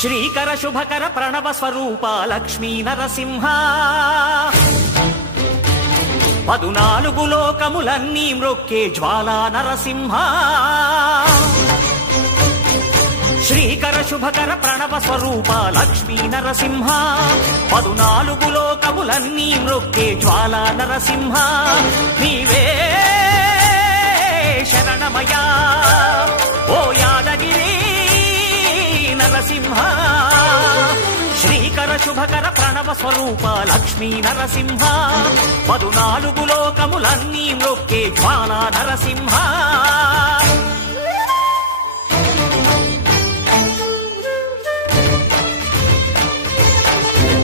శ్రీకర శుభకర ప్రణవ స్వరూప లక్ష్మీ నరసింహ 14 లోకములన్నీ మ్రొక్కే జ్వాలా నరసింహ శ్రీకర శుభకర ప్రణవ స్వరూప లక్ష్మీ నరసింహ 14 లోకములన్నీ మ్రొక్కే జ్వాలా నరసింహ నీవే శరణమయా ఓ యాదగిరి నరసింహ శ్రీకర శుభకర ప్రణవ స్వరూప లక్ష్మీ నరసింహ 14 లోకములన్నీ మ్రొక్కే జ్వాలా నరసింహ